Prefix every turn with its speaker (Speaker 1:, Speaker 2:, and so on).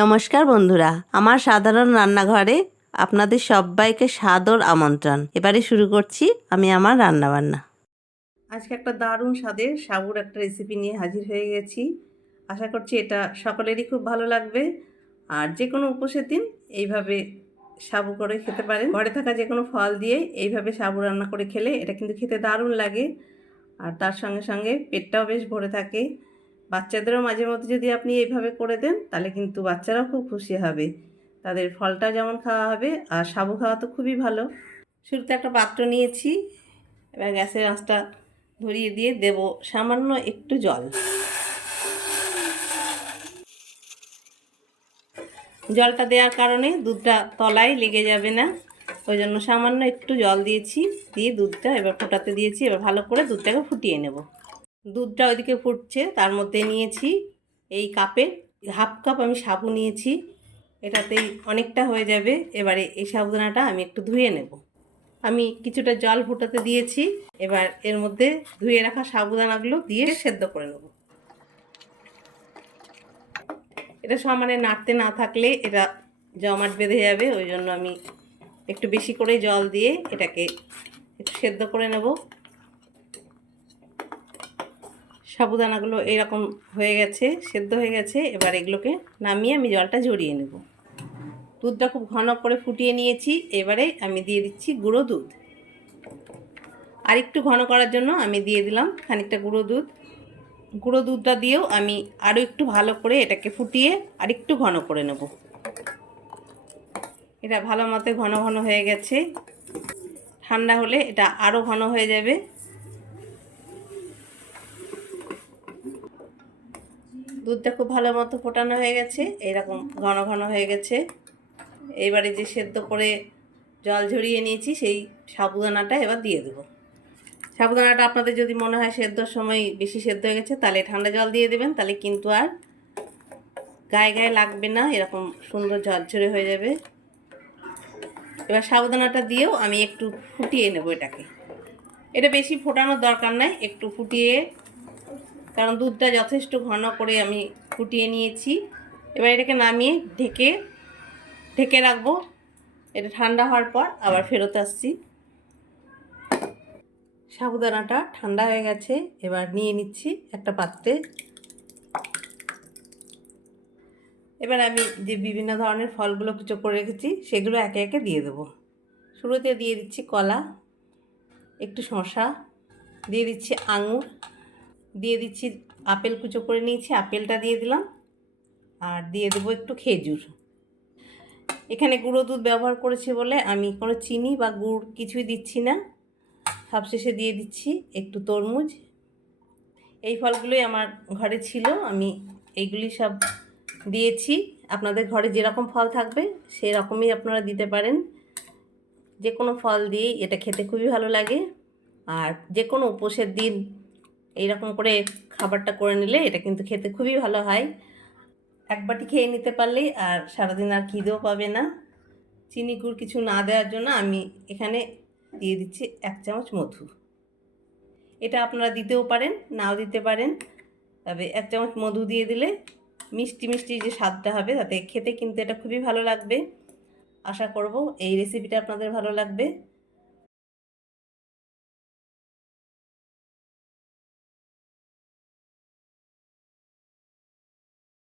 Speaker 1: নমস্কার বন্ধুরা, আমার সাধারণ রান্নাঘরে আপনাদের সবাইকে সাদর আমন্ত্রণ। এবারে শুরু করছি আমি আমার রান্নাবান্না। আজকে একটা দারুণ স্বাদের সাবুর একটা রেসিপি নিয়ে হাজির হয়ে গেছি। আশা করছি এটা সকলেরই খুব ভালো লাগবে। আর যে কোনো উপোসের দিন এইভাবে সাবু করে খেতে পারেন। ঘরে থাকা যে কোনো ফল দিয়ে এইভাবে সাবু রান্না করে খেলে এটা কিন্তু খেতে দারুণ লাগে। আর তার সঙ্গে সঙ্গে পেটটাও বেশ ভরে থাকে। বাচ্চাদেরও মাঝে মধ্যে যদি আপনি এইভাবে করে দেন, তাহলে কিন্তু বাচ্চারাও খুব খুশি হবে। তাদের ফলটা যেমন খাওয়া হবে, আর সাবু খাওয়া তো খুবই ভালো। শুরুতে একটা পাত্র নিয়েছি, এবার গ্যাসের আঁচটা ধরিয়ে দিয়ে দেব সামান্য একটু জল। জলটা দেওয়ার কারণে দুধটা তলায় লেগে যাবে না, ওই জন্য সামান্য একটু জল দিয়েছি, দিয়ে দুধটা এবার ফোটাতে দিয়েছি, এবার ভালো করে দুধটাকে ফুটিয়ে নেব। দুধটা ওইদিকে ফুটছে, তার মধ্যে নিয়েছি এই কাপে। হাফ কাপ আমি সাবু নিয়েছি, এটাতেই অনেকটা হয়ে যাবে। এবারে এই সাবুদানাটা আমি একটু ধুয়ে নেব। আমি কিছুটা জল ফুটাতে দিয়েছি, এবার এর মধ্যে ধুয়ে রাখা সাবুদানাগুলো দিয়ে সেদ্ধ করে নেব। এটা সমানে নাড়তে না থাকলে এটা জমাট বেঁধে যাবে, ওই জন্য আমি একটু বেশি করে জল দিয়ে এটাকে একটু সেদ্ধ করে নেব। সাবুদানাগুলো এরকম হয়ে গেছে, সেদ্ধ হয়ে গেছে। এবার এগুলোকে নামিয়ে আমি জলটা ঝরিয়ে নেব। দুধটা খুব ঘন করে ফুটিয়ে নিয়েছি। এবারে আমি দিয়ে দিচ্ছি গুঁড়ো দুধ। আর একটু ঘন করার জন্য আমি দিয়ে দিলাম খানিকটা গুঁড়ো দুধ। গুঁড়ো দুধটা দিয়েও আমি আরও একটু ভালো করে এটাকে ফুটিয়ে আর একটু ঘন করে নেব। এটা ভালো মতো ঘন ঘন হয়ে গেছে। ঠান্ডা হলে এটা আরও ঘন হয়ে যাবে। দুধটা খুব ভালো মতো ফোটানো হয়ে গেছে, এরকম ঘন ঘন হয়ে গেছে। এবারে যে সেদ্ধ করে জল ঝরিয়ে নিয়েছি, সেই সাবুদানাটা এবার দিয়ে দেবো। সাবুদানাটা আপনাদের যদি মনে হয় সেদ্ধর সময় বেশি সেদ্ধ হয়ে গেছে, তাহলে ঠান্ডা জল দিয়ে দেবেন, তাহলে কিন্তু আর গায়ে গায়ে লাগবে না, এরকম সুন্দর ঝরঝরে হয়ে যাবে। এবার সাবুদানাটা দিয়েও আমি একটু ফুটিয়ে নেব এটাকে। এটা বেশি ফোটানোর দরকার নাই, একটু ফুটিয়ে কারণ দুধটা যথেষ্ট ঘন করে আমি ফুটিয়ে নিয়েছি। এবার এটাকে নামিয়ে ঢেকে ঢেকে রাখব। এটা ঠান্ডা হওয়ার পর আবার ফেরত আসছি। সাবুদানাটা ঠান্ডা হয়ে গেছে, এবার নিয়ে নিচ্ছি একটা পাত্রে। এবার আমি যে বিভিন্ন ধরনের ফলগুলো কিছু করে রেখেছি, সেগুলো একে একে দিয়ে দেবো। শুরুতে দিয়ে দিচ্ছি কলা, একটু শশা দিয়ে দিচ্ছি আঙুর দিয়ে দিচ্ছি আপেল কুচো করে নিয়েছি, আপেলটা দিয়ে দিলাম। আর দিয়ে দেবো একটু খেজুর। এখানে গুঁড়ো দুধ ব্যবহার করেছি বলে আমি কোনো চিনি বা গুড় কিছুই দিচ্ছি না। সবশেষে দিয়ে দিচ্ছি একটু তরমুজ। এই ফলগুলোই আমার ঘরে ছিল, আমি এইগুলি সব দিয়েছি। আপনাদের ঘরে যেরকম ফল থাকবে সেই রকমই আপনারা দিতে পারেন। যে কোনো ফল দিয়েই এটা খেতে খুবই ভালো লাগে। আর যে কোনো উপোসের দিন এইরকম করে খাবারটা করে নিলে এটা কিন্তু খেতে খুবই ভালো হয়। এক বাটি খেয়ে নিতে পারলেই আর সারাদিন আর খিদেও পাবে না। চিনি গুড় কিছু না দেওয়ার জন্য আমি এখানে দিয়ে দিচ্ছি এক চামচ মধু। এটা আপনারা দিতেও পারেন, নাও দিতে পারেন। তবে এক চামচ মধু দিয়ে দিলে মিষ্টি মিষ্টি যে স্বাদটা হবে তাতে খেতে কিন্তু এটা খুবই ভালো লাগবে। আশা করব এই রেসিপিটা আপনাদের ভালো লাগবে।